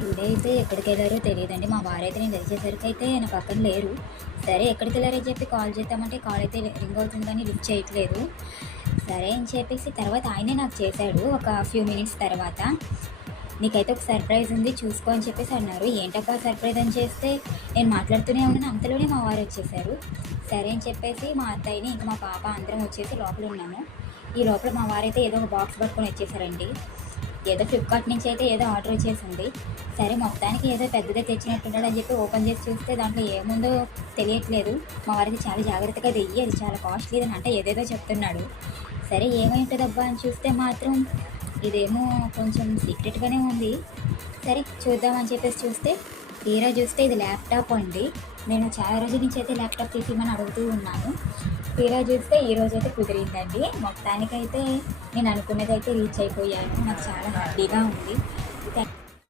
Today అయితే ఎక్కడికెళ్లారో తెలీదండి. మా వారైతే నేను లేచేసరికయితే నా పక్కన లేరు. సరే ఎక్కడికెళ్లారని చెప్పి కాల్ చేద్దామంటే కాల్ అయితే రింగ్ అవుతుంది కానీ లిఫ్ట్ చేయట్లేదు. సరే అని చెప్పేసి తర్వాత ఆయనే నాకు చేశాడు ఒక ఫ్యూ మినిట్స్ తర్వాత. "నీకైతే ఒక సర్ప్రైజ్ ఉంది చూసుకో" అని చెప్పేసి అన్నారు. ఏంటబ్బా సర్ప్రైజ్ అని చేస్తే నేను మాట్లాడుతూనే ఉన్నాను. అంతలోనే మా వారొచ్చేసారు. సరే అని చెప్పేసి మా అత్తయ్యని, ఇంకా మా పాప అందరం వచ్చేసి లోపలున్నాము. ఈ లోపల మా వారైతే ఏదో ఒక బాక్స్ పట్టుకొని వచ్చేసారండి. ఏదో ఫ్లిప్‌కార్ట్ నుంచి అయితే ఏదో ఆర్డర్ వచ్చేసింది. సరే మొత్తానికి ఏదో పెద్దదే తెచ్చినట్టున్నాడని చెప్పి ఓపెన్ చేసి చూస్తే దాంట్లో ఏముందో తెలియట్లేదు. మా వారైతే చాలా జాగ్రత్తగా దెయ్యి అది చాలా కాస్ట్‌లీదని అంటే ఏదేదో చెప్తున్నాడు. సరే ఏమై ఉంటదబ్బా అని చూస్తే మాత్రం ఇదేమో కొంచెం సీక్రెట్‌గానే ఉంది. సరే చూద్దామని చెప్పేసి చూస్తే తీరా చూస్తే ఇది ల్యాప్‌టాప్ అండి. నేను చాలా రోజుల నుంచి అయితే ల్యాప్‌టాప్ తీసిమ్మని అడుగుతూ ఉన్నాను. తీరా చూస్తే ఈరోజైతే కుదిరిందండి. మొత్తానికైతే నేను అనుకున్నదైతే రీచ్ అయిపోయాను. నాకు చాలా హ్యాపీగా ఉంది.